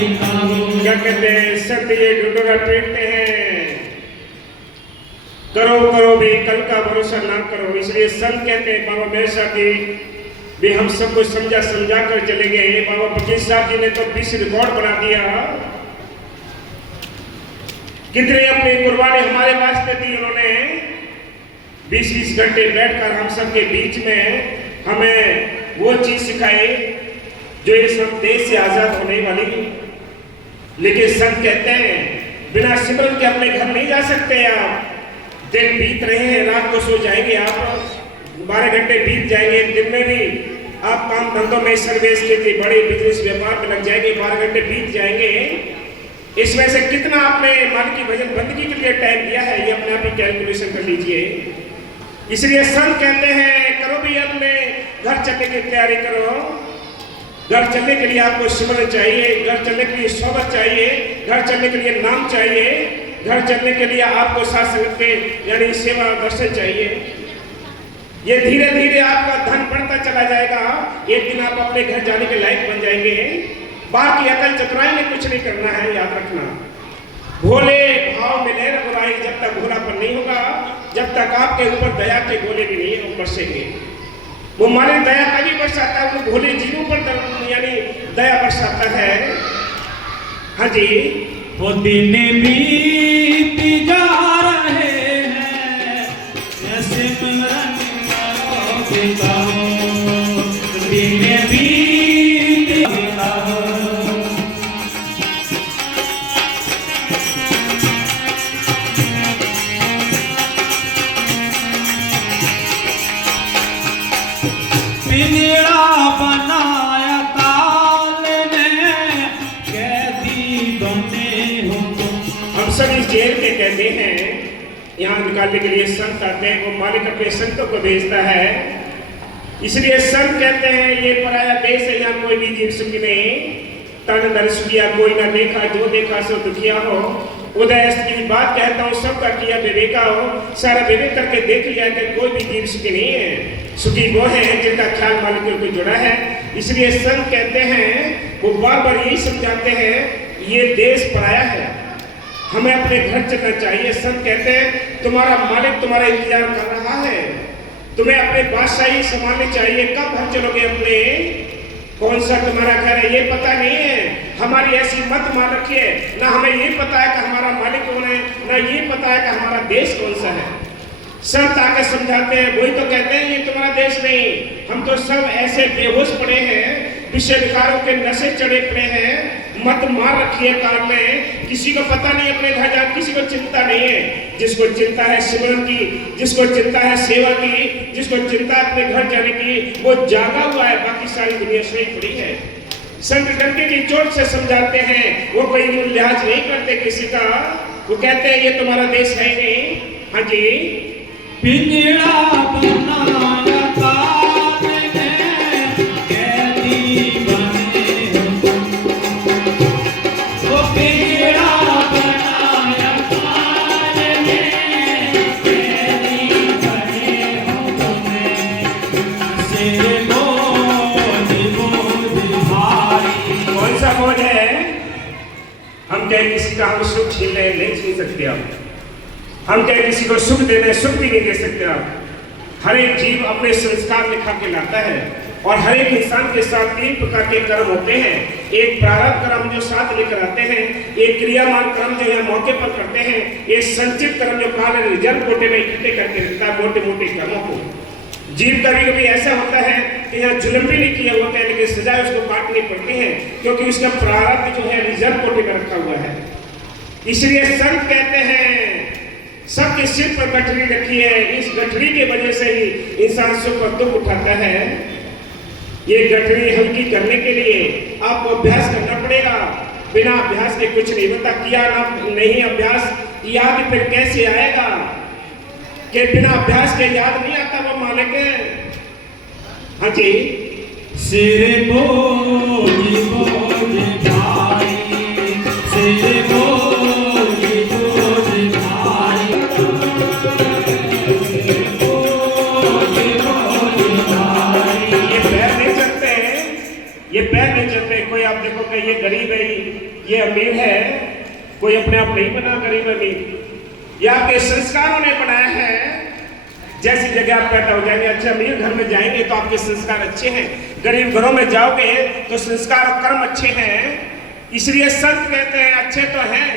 क्या कहते हैं, संत ये ढूंढोगा पीटते हैं, करो करो भी कल का भरोसा ना करो। इसलिए संत कहते हैं बाबा मेरे साथी भी हम सबको समझा समझा कर चले गए। बाबा फकीर साहब जी ने तो विश्व रिकॉर्ड बना दिया, कितने अपनी कुर्बानी हमारे वास्ते दी उन्होंने। 20-20 घंटे बैठकर हम सबके बीच में हमें वो चीज सिखाई जो ये सब देश से आजाद होने वाली। लेकिन संत कहते हैं बिना सिमरन के अपने घर नहीं जा सकते आप। दिन बीत रहे हैं, रात को सो जाएंगे आप, 12 घंटे बीत जाएंगे, दिन में भी आप काम धंधों में सर्विस खेती बड़े बिजनेस व्यापार में लग जाएंगे, 12 घंटे बीत जाएंगे। इसमें से कितना आपने मन की भजन बंदगी के लिए टाइम दिया है, ये अपने आप ही कैलकुलेशन कर लीजिए। इसलिए संत कहते हैं करो भी अपने घर चलने की तैयारी करो। घर चलने के लिए आपको सिमरन चाहिए, घर चलने के लिए सोबत चाहिए, घर चलने के लिए नाम चाहिए, घर चलने के लिए आपको साथ संगत के यानी सेवा दर्शन चाहिए। ये धीरे धीरे आपका धन बढ़ता चला जाएगा, एक दिन आप अपने घर जाने के लायक बन जाएंगे। बाकी अकल चतुराई में कुछ नहीं करना है, याद रखना। भोले भाव मिले रघुराई, जब तक भोलापन नहीं होगा, जब तक आपके ऊपर दया के गोले भी नहीं बरसेंगे। वो हमारे दया तभी बरसाता है, वो भोले जीवों पर यानी दया बरसाता है। हाँ जी, वो दिन बीत जा रहे हैं जैसे सिमरन का दिन बीत पिंजरा बनाया काल ने, कैदी बने हो तुम। हम सब इस जेल के कहते हैं, यहाँ निकालने के लिए संत आते हैं, वो मालिक अपने संतों को भेजता है। इसलिए संत कहते हैं ये पराया देश है, यहाँ कोई भी जीव सुखी नहीं। तन धन सुखिया कोई ना देखा, जो देखा सो दुखिया हो। उदय की बात कहता हूँ, सबका किया विवेका हो। सारा विवेक करके देख लिया कि कोई भी जीव सुखी नहीं है। सुखी वो है जिनका ख्याल मालिक को जुड़ा है। इसलिए संत कहते हैं, वो बार बार यही समझाते हैं ये देश पराया है, हमें अपने घर चलना चाहिए। संत कहते हैं तुम्हारा मालिक तुम्हारा इंतजार कर रहा है, तुम्हें अपने बादशाही संभालनी चाहिए। कब घर चलोगे अपने, कौन सा तुम्हारा घर है ये पता नहीं है। हमारी ऐसी मत मान रखिए, ना हमें ये पता है कि हमारा मालिक कौन है, ना ये पता है कि हमारा देश कौन सा है। संत आके समझाते हैं, वही तो कहते हैं ये तुम्हारा देश नहीं। हम तो सब ऐसे बेहोश पड़े हैं, विषय विकारों के नशे चढ़े पड़े हैं, मत मार रखी है कार में। किसी को पता नहीं अपने घर जा, किसी को चिंता नहीं है। जिसको चिंता है सिमरन की, जिसको चिंता है सेवा की, जिसको चिंता है अपने घर जाने की, वो जागा हुआ है, बाकी सारी दुनिया सोई पड़ी है। संत डंके की चोट से समझाते हैं, वो कोई लिहाज नहीं करते किसी का। वो कहते हैं ये तुम्हारा देश है नहीं। हाँ जी, पिंजरा बनाया काल ने, कैदी बने हो तुम। वो पिंजरा बनाया काल ने, कैदी बने हो तुम। से बोझ भारी। कौन सा बोझ है? हम क्या किसी का हम सुख छीन ले नहीं छीन सकते आप। हम क्या किसी को सुख देने सुख भी नहीं दे सकते आप। हर एक जीव अपने संस्कार लिखा के लाता है, और हर एक इंसान के साथ 3 प्रकार के कर्म होते हैं। एक प्रारब्ध कर्म जो साथ लेकर आते हैं, एक क्रियामान कर्म जो यहाँ मौके पर करते हैं, एक संचित कर्म जो काल रिजर्व कोटे में इकट्ठे करके रखता है मोटे मोटे कर्मों को। जीव कभी कभी ऐसा होता है कि यहाँ जुल्म भी नहीं किया होता है, लेकिन सजाएं उसको काटनी पड़ती है, क्योंकि उसका प्रारब्ध जो है रिजर्व कोटे में रखा हुआ है। इसलिए संत कहते हैं सबके सिर पर गठरी रखी है, इस गठरी के वजह से ही इंसान सुख और दुख उठाता है। ये गठरी हल्की करने के लिए आपको अभ्यास करना पड़ेगा। बिना अभ्यास के कुछ नहीं होता। किया ना नहीं अभ्यास, याद फिर कैसे आएगा? कि बिना अभ्यास के याद नहीं आता वो मालिक है। हाँ जी, सिर बोझ बोझ भारी, सिर बोझ बोझ भारी। ये पैर नहीं चलते, कोई आप देखो कि ये गरीब है, ये अमीर है, कोई अपने आप नहीं बना गरीब अमीर, ये आपके संस्कारों ने बनाया है। जैसी जगह आप पैदा हो जाएंगे, अच्छे अमीर घर में जाएंगे तो आपके संस्कार अच्छे हैं, गरीब घरों में जाओगे तो संस्कार और कर्म अच्छे हैं। इसलिए संत कहते हैं अच्छे तो हैं,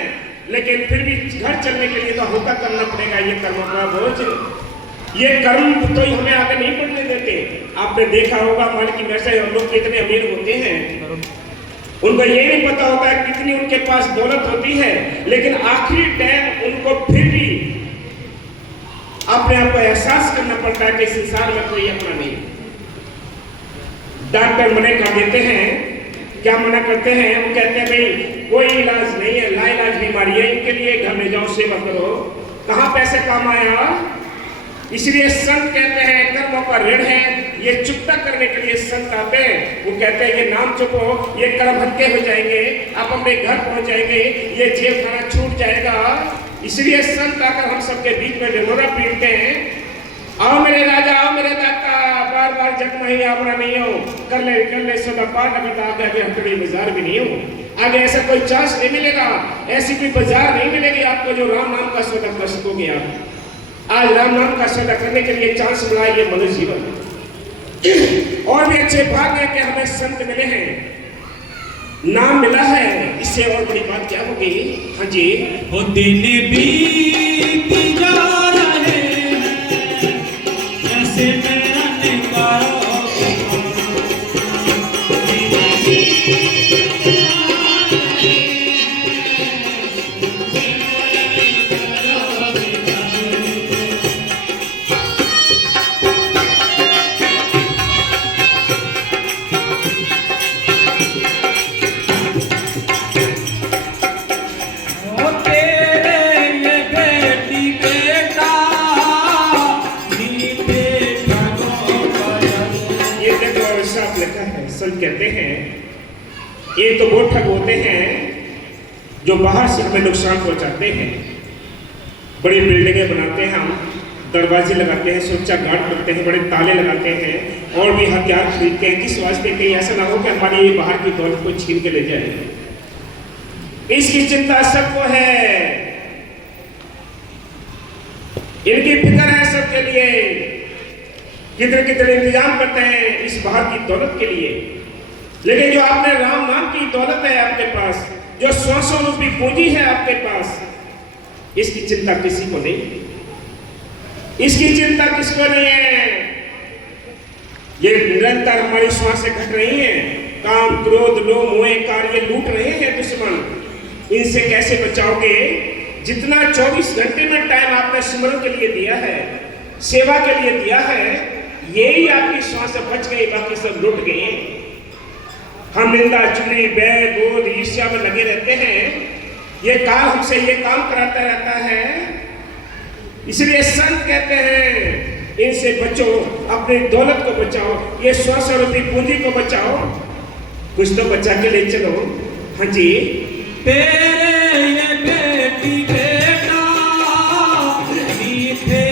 लेकिन फिर भी घर चलने के लिए तो हल्का करना पड़ेगा ये कर्मों का बोझ। ये कर्म तो हमें आगे नहीं बढ़ने देते। आपने देखा होगा मान की वैसे हम लोग कितने अमीर होते हैं, उनको ये नहीं पता होता है कितनी उनके पास दौलत होती है, लेकिन आखिरी टाइम उनको फिर भी अपने आप को एहसास करना पड़ता है कि संसार में कोई अपना नहीं। डॉक्टर मना कर देते हैं, क्या मना करते हैं? वो कहते हैं भाई कोई इलाज नहीं है, लाइलाज बीमारी है, इनके लिए घर में जाओ सेवा करो, कहाँ पैसे काम आया। इसलिए संत कहते हैं कर्मों का ऋण है, ये चुकता करने के लिए संत आते हैं। वो कहते हैं ये नाम चुको, ये कर्म हल्के हो जाएंगे, आप अपने घर पहुंच जाएंगे, ये जेल खाना छूट जाएगा। इसलिए संत आकर हम सबके बीच में ढिंढोरा पीटते हैं, आओ मेरे राजा, आओ मेरे दाता, बार बार जग नहीं आवड़ा नहीं हो, कर ले सदा पार, अभी तो आगे हथकड़ी बाजार भी नहीं हो, आगे ऐसा कोई चांस नहीं मिलेगा, ऐसी कोई बाजार नहीं मिलेगी आपको जो राम नाम का सौदा कर सकोगे। आप आज राम नाम का सौदा करने के लिए चांस मिला ये मनुष्य जीवन। और भी अच्छे भाग है कि हमें संत मिले हैं, नाम मिला है, इससे और बड़ी बात क्या होगी? हाँ जी, वो दिन बीत जा रहे हैं जैसे मेरा निकारो, संत कहते हैं एक तो वो ठग होते हैं जो बाहर से हमें नुकसान पहुंचाते हैं, बड़ी बिल्डिंगें बनाते हैं, हम दरवाजे लगाते हैं, सुरक्षा गार्ड करते हैं, बड़े ताले लगाते हैं और भी हथियार खरीदते हैं, किस वास्ते कहीं ऐसा ना हो कि हमारी बाहर की दौलत को छीन के ले जाए। इसकी चिंता सबको है, इनकी फिक्र है सबके लिए, कितने इंतजाम करते हैं इस बाहर की दौलत के लिए। लेकिन जो आपने राम नाम की दौलत है आपके पास, जो 100 रूपी पूंजी है आपके पास, इसकी चिंता किसी को नहीं, इसकी चिंता किसको नहीं है। ये निरंतर हमारी श्वासें घट रही हैं, काम क्रोध लोभ मोह कार्य लूट रहे हैं दुश्मन, इनसे कैसे बचाओगे? जितना 24 घंटे में टाइम आपने सिमरन के लिए दिया है, सेवा के लिए दिया है, यही आपकी श्वास बच गई, बाकी सब लुट गए। हम निंदा चुगली बैर क्रोध ईर्ष्या में लगे रहते हैं, ये काल हमसे ये काम कराता रहता है। इसलिए संत कहते हैं इनसे बचो, अपनी दौलत को बचाओ, ये 100 रूपी पूंजी को बचाओ, कुछ तो बचा के ले चलो। हाँ जी, तेरे ये बेटी बेटा मीठे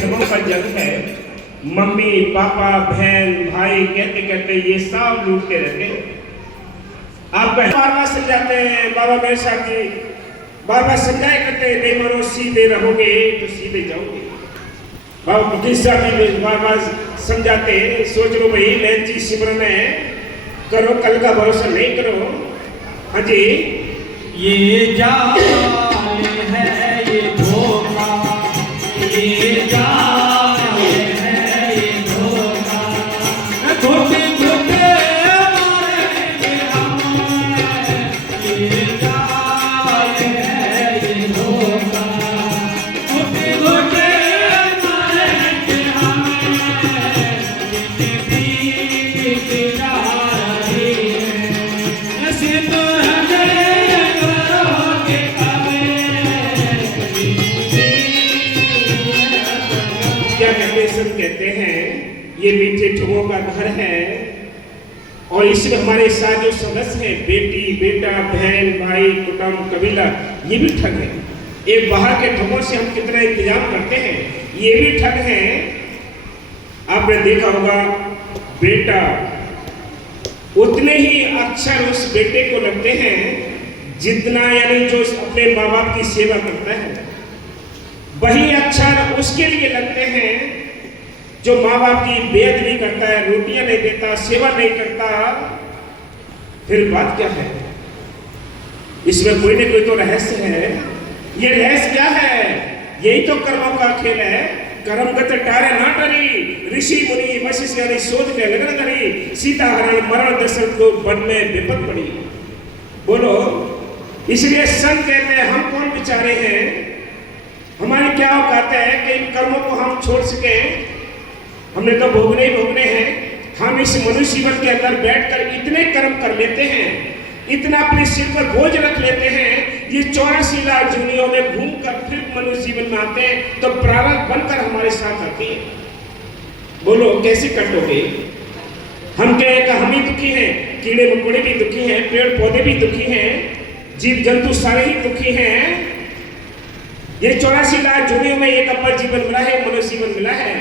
ठगों का जग है। मम्मी पापा बहन भाई कहते कहते ये सब लूटते रहते हैं। आप बार बार समझाते हैं, बाबा मेरे साथ जी बार बार समझाए करते हैं, बेईमानों सीधे रहोगे तो सीधे जाओगे। बाबा वकील साहब जी बार बार समझाते हैं, सोच लो भाई नैन जी सिमरन है, करो, कल का भरोसा नहीं करो। हाँ जी, ये जाल है ये धोखा, ये जाल है ये धोखा, धोखे धोखे मारेंगे हम, ये जाल है ये धोखा, धोखे धोखे मारेंगे हम, बीत जा रही है ऐसे तो कहते हैं ये मीठे ठगों का घर है, और इसमें हमारे साथ जो सदस्य हैं, बेटी बेटा बहन भाई कुटुंब कबीला, ये भी ठग है। एक बाहर के ठगों से हम कितना इंतजाम करते हैं, ये भी ठग हैं। आपने देखा होगा बेटा, उतने ही अक्षर उस बेटे को लगते हैं जितना यानी जो अपने माँ बाप की सेवा करता है, वही अक्षर उसके लिए लगते हैं जो माँ बाप की बेअदबी करता है, रोटियां नहीं देता, सेवा नहीं करता। फिर बात क्या है? इसमें कोई न कोई तो रहस्य है। ये रहस्य क्या है? यही तो कर्मों का खेल है। कर्मगत टारे ना टरी, ऋषि मुनि वशिष्ठ यानी शोध के लगन करी, सीता हरण मरण दशरथ को वन में विपद पड़ी। बोलो, इसलिए संत कहते हैं हम कौन बेचारे हैं, हमारी क्या औकात है कि इन कर्मों को हम छोड़ सके। हमने तो भोगने ही भोगने हैं। हम इस मनुष्य जीवन के अंदर बैठकर इतने कर्म कर लेते हैं, इतना अपने सिर पर बोझ रख लेते हैं, ये 84 लाख दुनियों में घूमकर फिर मनुष्य जीवन में आते हैं तो प्रारब्ध बनकर हमारे साथ आती है। बोलो कैसे कटोगे? हम कहें कि हम ही दुखी हैं, कीड़े मकोड़े भी दुखी हैं, पेड़ पौधे भी दुखी हैं, जीव जंतु सारे ही दुखी हैं। ये 84 लाख दुनियों में एक अपर जीवन मिला है, मनुष्य जीवन मिला है।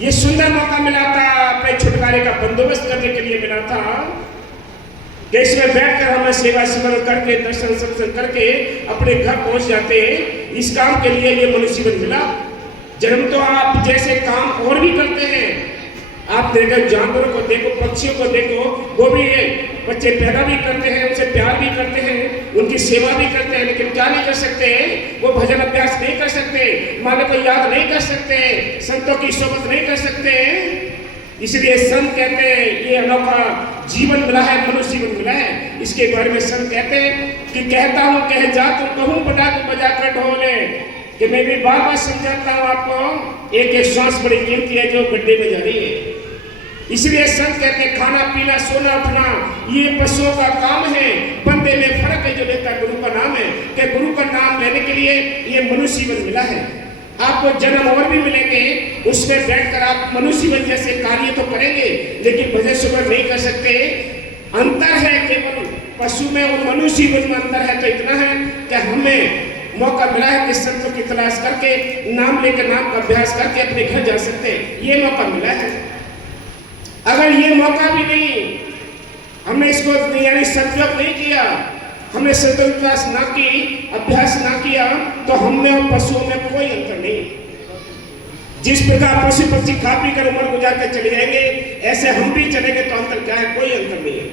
ये सुंदर मौका मिला था, अपने छुटकारे का बंदोबस्त करने के लिए मिला था कि इसमें बैठकर हमें सेवा स्मरण करके दर्शन सत्संग करके अपने घर पहुंच जाते। इस काम के लिए ये मनुष्य जीवन मिला। जन्म तो आप जैसे काम और भी करते हैं, आप देखो जानवरों को देखो, पक्षियों को देखो, वो भी बच्चे पैदा भी करते हैं, उनसे प्यार भी करते हैं, उनकी सेवा भी करते हैं, लेकिन क्या नहीं कर सकते? वो भजन अभ्यास नहीं कर सकते, मालिक को याद नहीं कर सकते, संतों की सोबत नहीं कर सकते। इसलिए संत कहते हैं ये अनोखा जीवन मिला है, मनुष्य जीवन मिला है। इसके बारे में संत कहते हैं कि कहता हूँ कह जा तुम, कहूँ बजा तुम बजा कर ढोले, कि मैं भी बार बार समझाता हूँ आपको, एक एक श्वास बड़ी कीमती है जो गड्ढे में जा रही है। इसलिए संत कहते हैं खाना पीना सोना उठना ये पशुओं का काम है, बंदे में फर्क है जो लेता गुरु का नाम है। कि गुरु का नाम लेने के लिए ये मनुष्य जीवन मिला है। आपको जन्म और भी मिलेंगे, उसमें बैठकर आप मनुष्य जीवन जैसे कार्य तो करेंगे, लेकिन भजन सुमरन नहीं कर सकते। अंतर है केवल पशु में और मनुष्य जीवन में अंतर है तो इतना है कि हमें मौका मिला है कि संतों की तलाश करके नाम लेकर नाम का अभ्यास करके अपने घर जा सकते हैं। ये मौका मिला है। अगर ये मौका भी नहीं, हमने इसको यानी सदुपयोग नहीं किया, हमने सदुपयोग ना की, अभ्यास ना किया, तो हम में और पशुओं में कोई अंतर नहीं। जिस प्रकार पशु पक्षी खा पी कर उम्र गुजार कर चले जाएंगे, ऐसे हम भी चलेंगे तो अंतर क्या है? कोई अंतर नहीं है।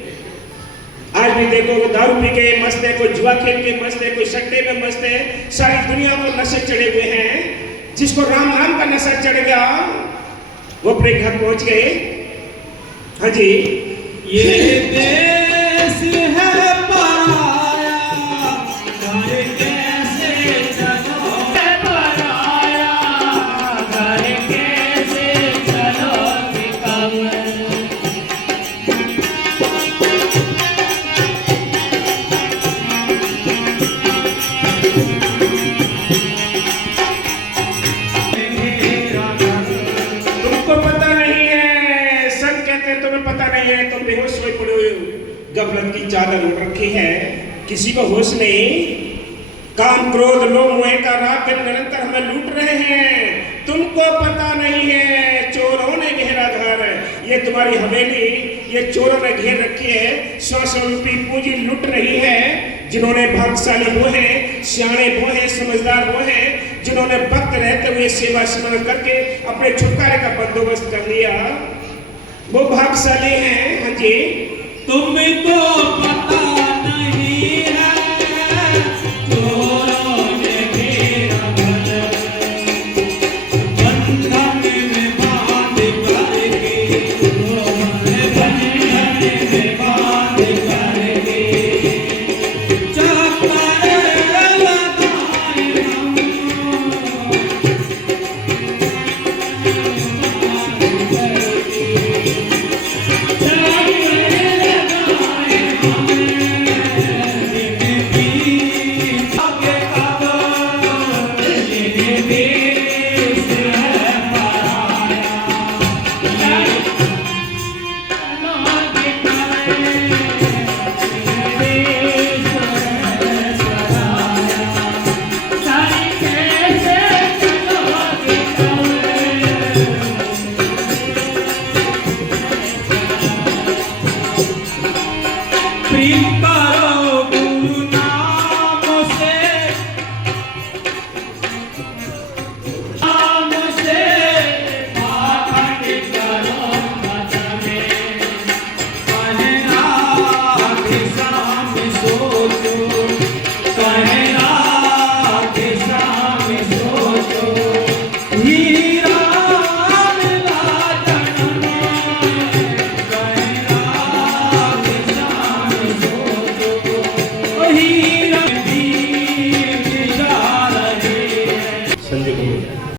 आज भी देखो वो दारू पी के मस्त है, कोई जुआ खेल के मस्त है, कोई सट्टे में मस्त है, सारी दुनिया को नशे चढ़े हुए हैं। जिसको राम नाम का नशा चढ़ गया वो अपने घर पहुंच गए। हाँ जी, ये देश है पराया, घर कैसे चलो पराया, घर कैसे चलो तुमको पता नहीं है, संत कहते हैं तुम्हें पता नहीं है, तुम बेहोश हुए पड़े हुए, गफलत की चादर उड़ रखी है, किसी को होश नहीं। काम क्रोध लोभ मोह का रात दिन निरंतर हमें लूट रहे हैं, तुमको पता नहीं है। चोरों ने घेरा घर, ये तुम्हारी हवेली ये चोरों ने घेर रखी है, 100 रुपये पूंजी लूट रही है। जिन्होंने भाग्यशाली वो हैं, सियाणे वो हैं, समझदार वो हैं, जिन्होंने भक्त रहते हुए सेवा स्मरण करके अपने छुटकारे का बंदोबस्त कर लिया, वो भाग्यशाली हैं। हाँ जी, तुमको पता